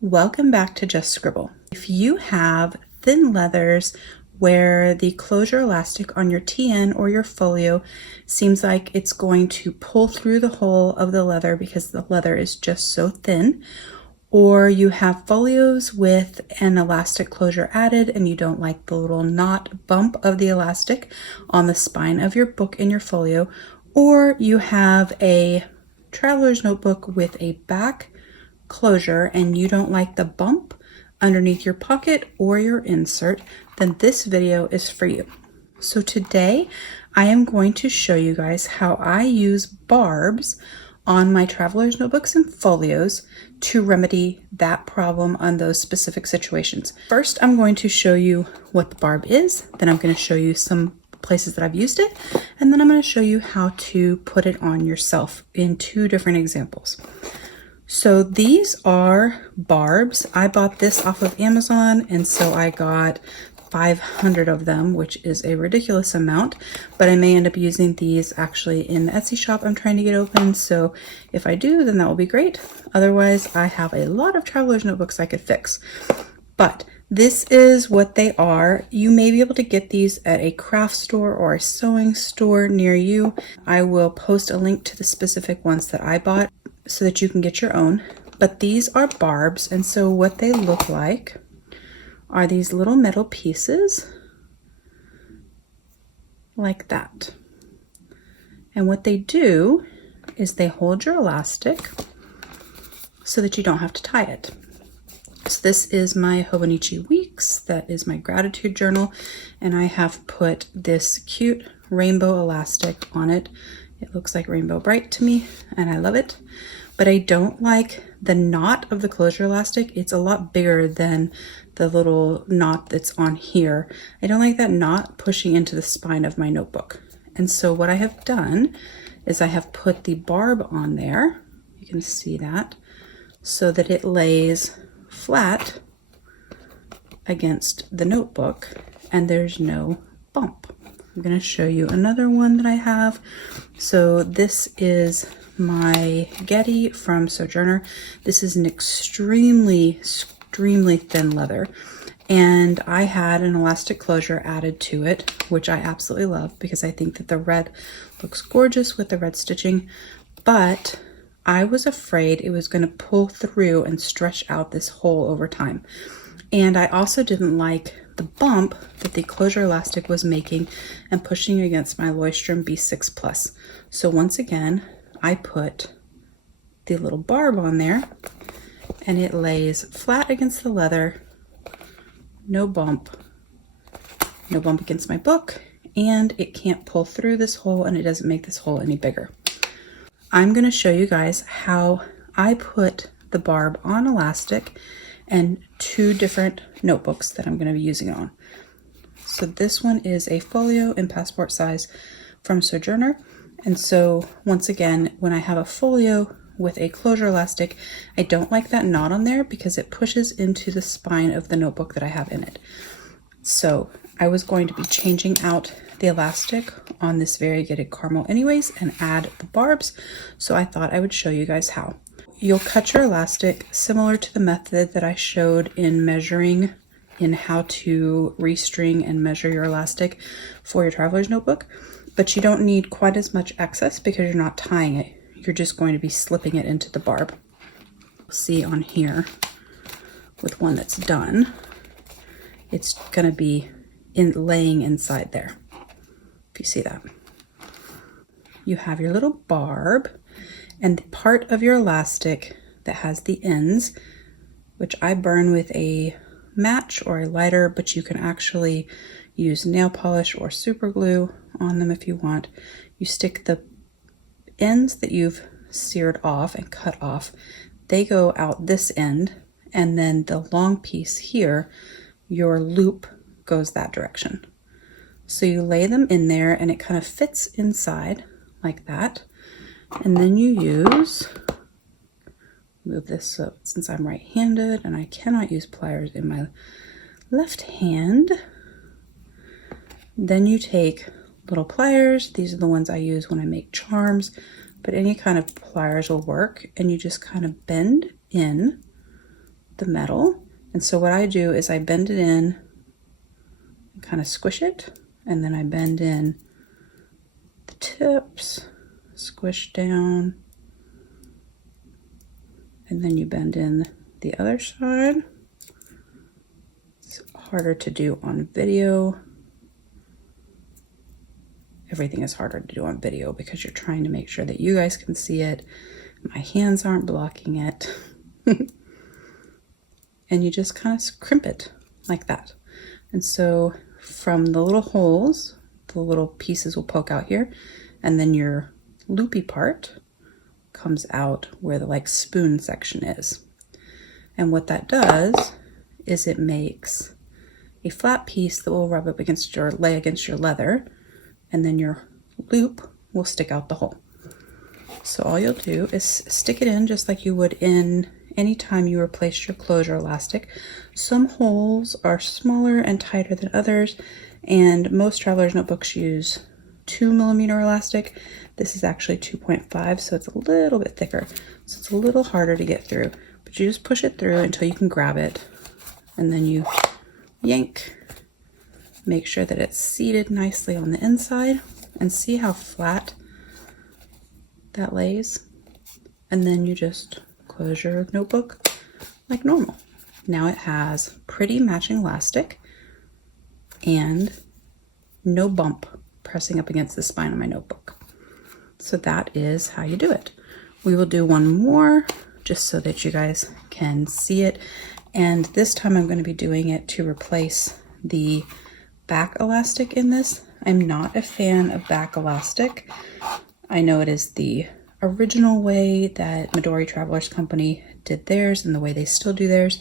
Welcome back to Just Scribble. If you have thin leathers where the closure elastic on your TN or your folio seems like it's going to pull through the hole of the leather because the leather is just so thin, or you have folios with an elastic closure added and you don't like the little knot bump of the elastic on the spine of your book in your folio, or you have a traveler's notebook with a back closure and you don't like the bump underneath your pocket or your insert, then this video is for you. So today I am going to show you guys how I use barbs on my traveler's notebooks and folios to remedy that problem on those specific situations. First, I'm going to show you what the barb is, then I'm going to show you some places that I've used it, and then I'm going to show you how to put it on yourself in two different examples. So these are barbs. I bought this off of Amazon, and so I got 500 of them, which is a ridiculous amount, but I may end up using these actually in the Etsy shop I'm trying to get open. So if I do, then that will be great. Otherwise, I have a lot of traveler's notebooks I could fix. But this is what they are. You may be able to get these at a craft store or a sewing store near you. I will post a link to the specific ones that I bought so that you can get your own. But these are barbs, and so what they look like are these little metal pieces like that. And what they do is they hold your elastic so that you don't have to tie it. So this is my Hobonichi Weeks, that is my gratitude journal, and I have put this cute rainbow elastic on it. It looks like Rainbow Bright to me, and I love it. But I don't like the knot of the closure elastic. It's a lot bigger than the little knot that's on here. I don't like that knot pushing into the spine of my notebook. And so what I have done is I have put the barb on there. You can see that, so that it lays flat against the notebook and there's no bump. I'm going to show you another one that I have. So this is my Getty from Sojourner. This is an extremely thin leather, and I had an elastic closure added to it, which I absolutely love because I think that the red looks gorgeous with the red stitching, but I was afraid it was going to pull through and stretch out this hole over time. And I also didn't like the bump that the closure elastic was making and pushing against my Leuchtturm B6 Plus. So once again, I put the little barb on there and it lays flat against the leather, no bump against my book, and it can't pull through this hole and it doesn't make this hole any bigger. I'm going to show you guys how I put the barb on elastic and two different notebooks that I'm going to be using it on. So this one is a folio in passport size from Sojourner. And so once again, when I have a folio with a closure elastic, I don't like that knot on there because it pushes into the spine of the notebook that I have in it. So I was going to be changing out the elastic on this variegated caramel anyways and add the barbs. So I thought I would show you guys how. You'll cut your elastic similar to the method that I showed in measuring in how to restring and measure your elastic for your traveler's notebook, but you don't need quite as much excess because you're not tying it. You're just going to be slipping it into the barb. See on here with one that's done, it's going to be laying inside there. If you see that. You have your little barb and the part of your elastic that has the ends, which I burn with a match or a lighter, but you can actually use nail polish or super glue on them if you want. You stick the ends that you've seared off and cut off, they go out this end, and then the long piece here, your loop goes that direction. So you lay them in there and it kind of fits inside like that. And then you move this so since I'm right-handed and I cannot use pliers in my left hand, then you take little pliers. These are the ones I use when I make charms, but any kind of pliers will work, and you just kind of bend in the metal. And so what I do is I bend it in, kind of squish it, and then I bend in the tips, squish down, and then you bend in the other side. It's harder to do on video. Everything is harder to do on video because you're trying to make sure that you guys can see it. My hands aren't blocking it. And you just kind of crimp it like that. And so from the little holes, the little pieces will poke out here, and then your loopy part comes out where the like spoon section is. And what that does is it makes a flat piece that will rub up against your, lay against your leather, and then your loop will stick out the hole. So all you'll do is stick it in just like you would in any time you replace your closure elastic. Some holes are smaller and tighter than others, and most travelers' notebooks use 2mm elastic. This is actually 2.5, so it's a little bit thicker. So it's a little harder to get through, but you just push it through until you can grab it, and then you yank. Make sure that it's seated nicely on the inside, and see how flat that lays. And then you just close your notebook like normal. Now it has pretty matching elastic and no bump pressing up against the spine of my notebook. So that is how you do it. We will do one more just so that you guys can see it. And this time I'm going to be doing it to replace the back elastic in this. I'm not a fan of back elastic. I know it is the original way that Midori Travelers Company did theirs and the way they still do theirs.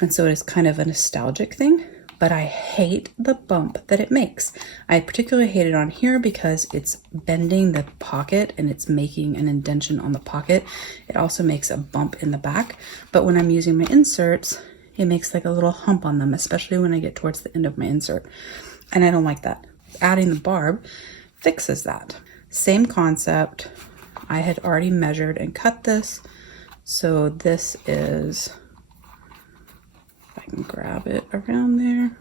And so it is kind of a nostalgic thing, but I hate the bump that it makes. I particularly hate it on here because it's bending the pocket and it's making an indentation on the pocket. It also makes a bump in the back, but when I'm using my inserts, it makes like a little hump on them, especially when I get towards the end of my insert. And I don't like that. Adding the barb fixes that. Same concept. I had already measured and cut this. So this is, if I can grab it around there,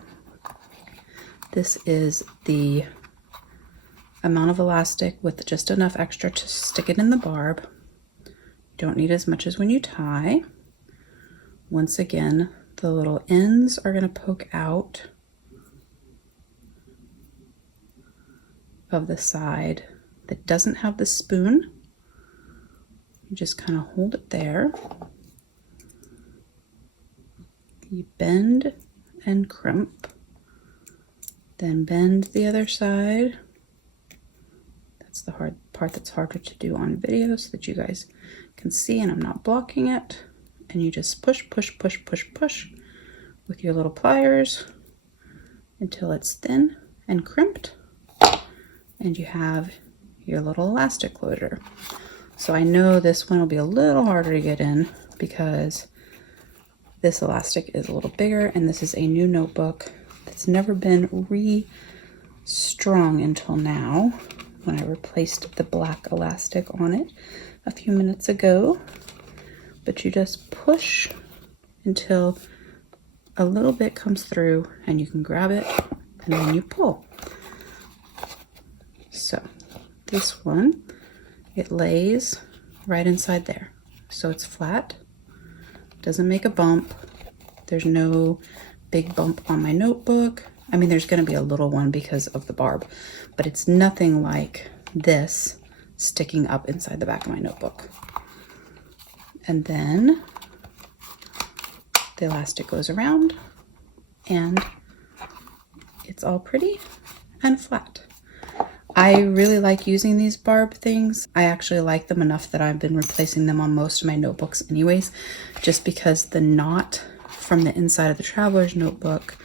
this is the amount of elastic with just enough extra to stick it in the barb. Don't need as much as when you tie. Once again, the little ends are going to poke out of the side that doesn't have the spoon. You just kind of hold it there. You bend and crimp, then bend the other side. That's the hard part that's harder to do on video so that you guys can see and I'm not blocking it. And you just push, push, push, push, push with your little pliers until it's thin and crimped, and you have your little elastic closure. So I know this one will be a little harder to get in because this elastic is a little bigger, and this is a new notebook that's never been re-strung until now when I replaced the black elastic on it a few minutes ago. But you just push until a little bit comes through and you can grab it and then you pull. So this one, it lays right inside there. So it's flat, doesn't make a bump. There's no big bump on my notebook. I mean, there's going to be a little one because of the barb, but it's nothing like this sticking up inside the back of my notebook. And then the elastic goes around and it's all pretty and flat. I really like using these barb things. I actually like them enough that I've been replacing them on most of my notebooks anyways, just because the knot from the inside of the traveler's notebook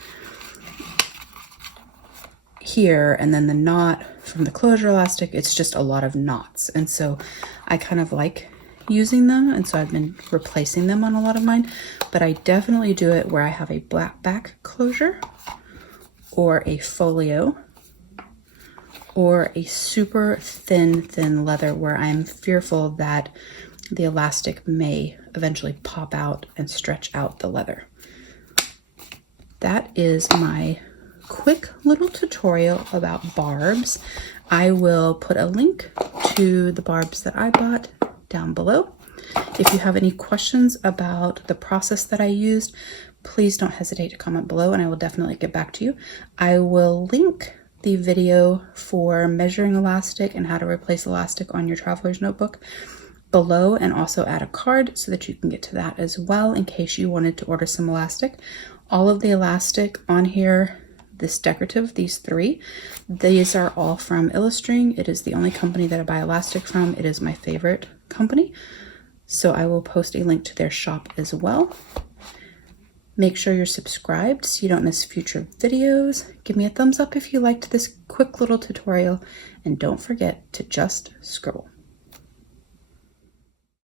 here and then the knot from the closure elastic, it's just a lot of knots. And so I kind of like using them, and so I've been replacing them on a lot of mine, but I definitely do it where I have a black back closure or a folio or a super thin leather where I'm fearful that the elastic may eventually pop out and stretch out the leather. That is my quick little tutorial about barbs. I will put a link to the barbs that I bought down below. If you have any questions about the process that I used, please don't hesitate to comment below and I will definitely get back to you. I will link the video for measuring elastic and how to replace elastic on your traveler's notebook below, and also add a card so that you can get to that as well in case you wanted to order some elastic. All of the elastic on here, this decorative, these three, these are all from Illustring. It is the only company that I buy elastic from. It is my favorite company. So I will post a link to their shop as well. Make sure you're subscribed so you don't miss future videos. Give me a thumbs up if you liked this quick little tutorial, and don't forget to just scribble.